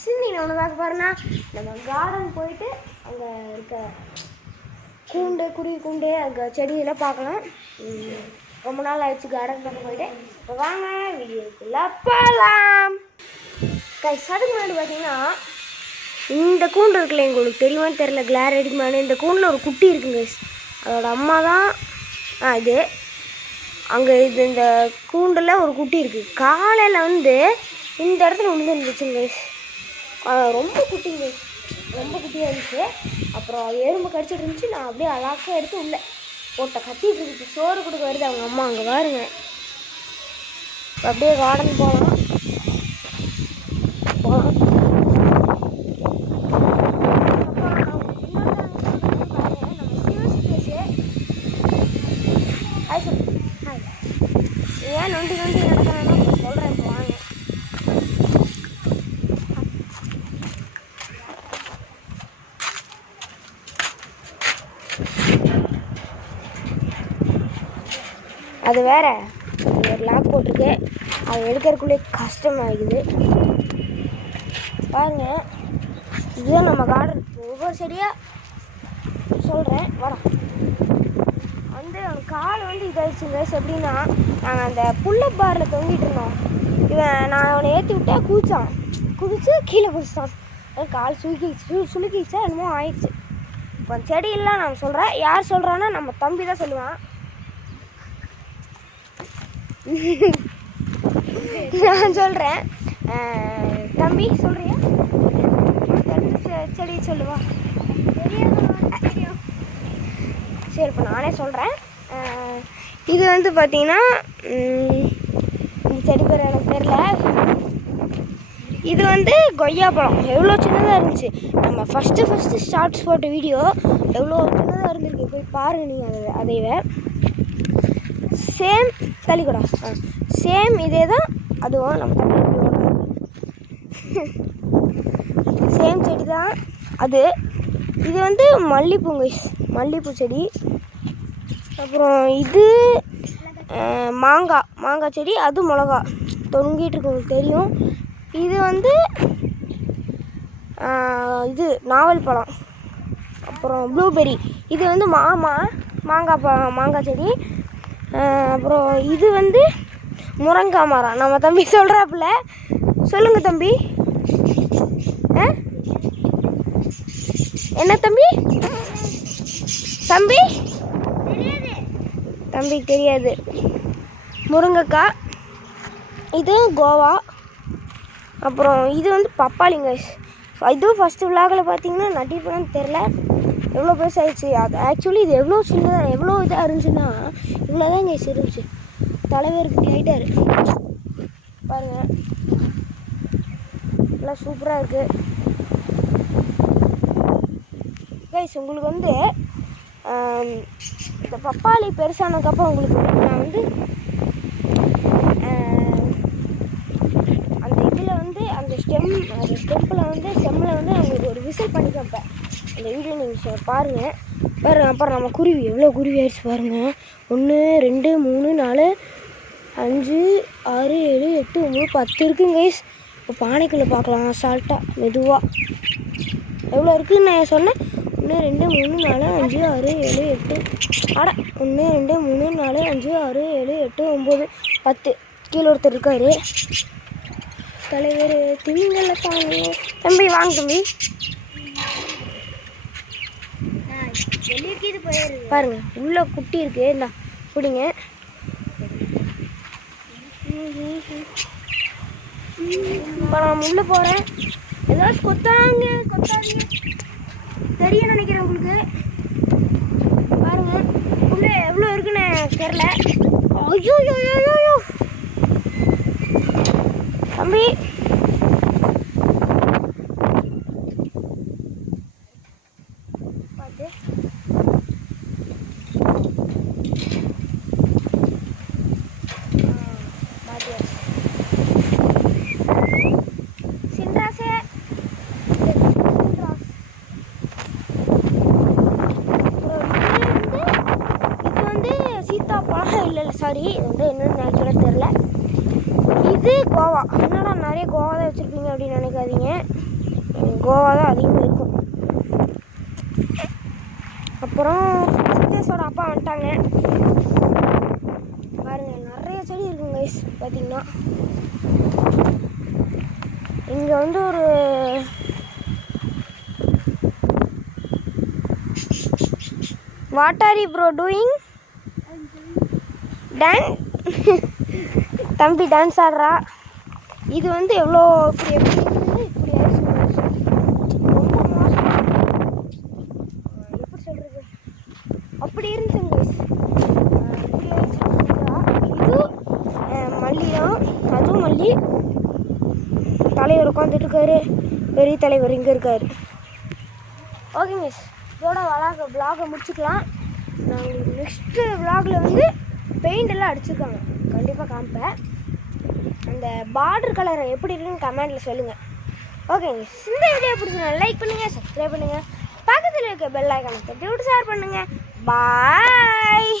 சிந்தி ஒன்று பார்க்க பாருன்னா நம்ம கார்டன் போயிட்டு அங்கே இருக்க கூண்டு குருவி கூண்டு அங்கே செடியெல்லாம் பார்க்கலாம். ரொம்ப நாள் ஆயிடுச்சு கார்டன் பார்க்க போயிட்டு. இப்போ வாங்க வீடியோக்குள்ள போகலாம். அதுக்கு முன்னாடி பார்த்தீங்கன்னா இந்த கூண்டு இருக்குல்ல, உங்களுக்கு தெரியுமான்னு தெரில, கிளார் அடிக்குமானு. இந்த கூண்டில் ஒரு குட்டி இருக்குங்க. அதோட அம்மா தான் இது. அங்கே இந்த கூண்டில் ஒரு குட்டி இருக்குது. காலையில் இந்த இடத்துல இருந்துச்சுங்க. ரொம்ப குட்டிங்க, ரொம்ப குட்டியாக இருந்துச்சு. அப்புறம் அது எறும்பு கடிச்சிட்டு இருந்துச்சு. நான் அப்படியே அழகாக எடுத்து உள்ளே போட்ட கத்திட்டு இருந்துச்சு. சோறு கொடுக்க வருது அவங்க அம்மா. அங்கே பாருங்க. அப்படியே கார்டன் போகலாம். ஏன் நொண்டி நடக்கிறேன்னா சொல்கிறேன். இப்போ வாங்க. அது வேற ஒரு லாக் போட்டிருக்கு. அது எடுக்கிறதுக்குள்ளே கஷ்டமாகிடுது. பாருங்க, இதுதான் நம்ம கார்டன். ஒவ்வொரு செடியாக சொல்கிறேன் வரோம். அவன் கால் இதாகிடுச்சுங்க. எப்படின்னா, நாங்கள் அந்த புல்லப் பாரில் தொங்கிட்டு இருந்தோம். நான் அவனை ஏற்றி விட்டா குதிச்சு கீழே குதிச்சான். கால் சுளுக்கிச்சா என்னமோ ஆயிடுச்சு. இப்போ செடியெல்லாம் நான் சொல்கிறேன். யார் சொல்கிறான்னா நம்ம தம்பி தான் சொல்லுவான். நான் சொல்கிறேன். தம்பி சொல்கிறியா? செடி சொல்லுவா. சரி, இப்போ நானே சொல்கிறேன். இது பார்த்தீங்கன்னா இந்த செடி பேர் எனக்கு தெரில. இது கொய்யாப்பழம். எவ்வளோ சின்னதாக இருந்துச்சு. நம்ம ஃபஸ்ட்டு ஷார்ட்ஸ் போட்ட வீடியோ எவ்வளோ சின்னதாக இருந்திருக்கு. போய் பாருங்கள் நீங்கள். அதைவே சேம் தள்ளிக்கூடா. சேம் இதே தான் அதுவும். நம்ம சேம் செடி தான் அது. இது மல்லிப்பூங்க, மல்லிப்பூ செடி. அப்புறம் இது மாங்காய் செடி. அது மிளகா தொங்கிட்டு இருக்கு, உங்களுக்கு தெரியும். இது இது நாவல் பழம். அப்புறம் ப்ளூபெர்ரி. இது மாங்காய் செடி. அப்புறம் இது முருங்காய் மரம். நம்ம தம்பி சொல்கிறாப்புல. சொல்லுங்க தம்பி. என்ன தம்பி? தம்பிக்கு தெரியாது. முருங்கைக்காய். இது கோவா. அப்புறம் இது பப்பாளிங்க. இதுவும் ஃபஸ்ட்டு விலாகில் பார்த்தீங்கன்னா நட்டிருப்பேன்னு தெரில, எவ்வளோ பெருசாகிடுச்சு. அது ஆக்சுவலி இது எவ்வளோ சின்னதாக எவ்வளோ இதாக இருந்துச்சுன்னா இவ்வளோதான் இங்கே இருந்துச்சு. தலைவருக்கு ஆகிட்டாரு பாருங்கள். எல்லாம் சூப்பராக இருக்குது கைஸ். உங்களுக்கு இந்த பப்பாளி பெருசானதுக்கப்புறம் உங்களுக்கு நான் அந்த இதில் அந்த ஸ்டெம்மில் அவங்களுக்கு ஒரு விசில் பண்ணி காப்பேன். அந்த வீடியோ நீங்கள் பாருங்கள். அப்புறம் நம்ம குருவி எவ்வளோ குருவி ஆயிடுச்சு பாருங்கள். 1 2 3 4 5 6 7 8 9 10 இருக்குங்க கைஸ். இப்போ பானைக்குள்ளே பார்க்கலாம் சால்ட்டாக மெதுவாக. எவ்வளோ இருக்குதுன்னு நான் சொன்னேன். 1 2 3 4 5 6 7 8 ஆட 1 2 3 4 5 6 7 8 9 10. கீழே ஒருத்தர் இருக்காரு. தலைவர் திங்களை தாங்க. தம்பி வாங்க தம்பி. பாருங்க, உள்ள குட்டி இருக்கு. இந்த பிடிங்க. இப்போ நான் உள்ளே போகிறேன். ஏதாச்சும் கொத்தாதீங்க தெரியும் நினைக்கிறேன் உங்களுக்கு. பாருங்க உள்ளே எவ்வளோ இருக்குன்னு தெரில. ஐயோ தம்பி பார்த்து. சின்ராசே சீத்தாப்பழம் இல்லை சாரி, இது என்னன்னு ஆக்சுவலாக தெரில. இது கோவா. என்னடா நிறைய நிறைய கோவா தான் வச்சுருப்பீங்க அப்படின்னு நினைக்காதீங்க. கோவா தான் அதிகமாக இருக்கும். அப்புறம் சித்தேஷோட அப்பா வந்துட்டாங்க. பாருங்கள் நிறைய செடி இருக்குங்க கைஸ். பார்த்தீங்கன்னா இங்கே வந்து ஒரு what are you bro doing? Dance. தம்பி டான்ஸ் ஆடுறா. இது வந்து எவ்வளோ இப்படி எப்படி இருக்குது இப்படி ஆயிடுச்சு. ரொம்ப மோசம். எப்படி சொல்கிறது, அப்படி இருந்துச்சுங்க கைஸ். இப்படி ஆயிடுச்சு. இது மல்லி தான், அதுவும் மல்லி. தலைவர் உட்காந்துட்டு இருக்காரு, பெரிய தலைவர் இங்கே இருக்காரு. ஓகேங்க கைஸ், இதோட விளாகை முடிச்சுக்கலாம். நான் உங்களுக்கு நெக்ஸ்ட்டு விளாகில் வந்து பெயிண்ட் எல்லாம் அடிச்சிருக்காங்க, கண்டிப்பாக காமிப்பேன். அந்த பார்டர் கலரை எப்படி இருக்குன்னு கமெண்டில் சொல்லுங்கள். ஓகேங்க, இந்த வீடியோ பிடிச்சினா லைக் பண்ணுங்கள், சப்ஸ்கிரைப் பண்ணுங்கள், பக்கத்தில் இருக்க பெல் ஐக்கானை தட்டி விட்டு ஷேர் பண்ணுங்கள். பாய்.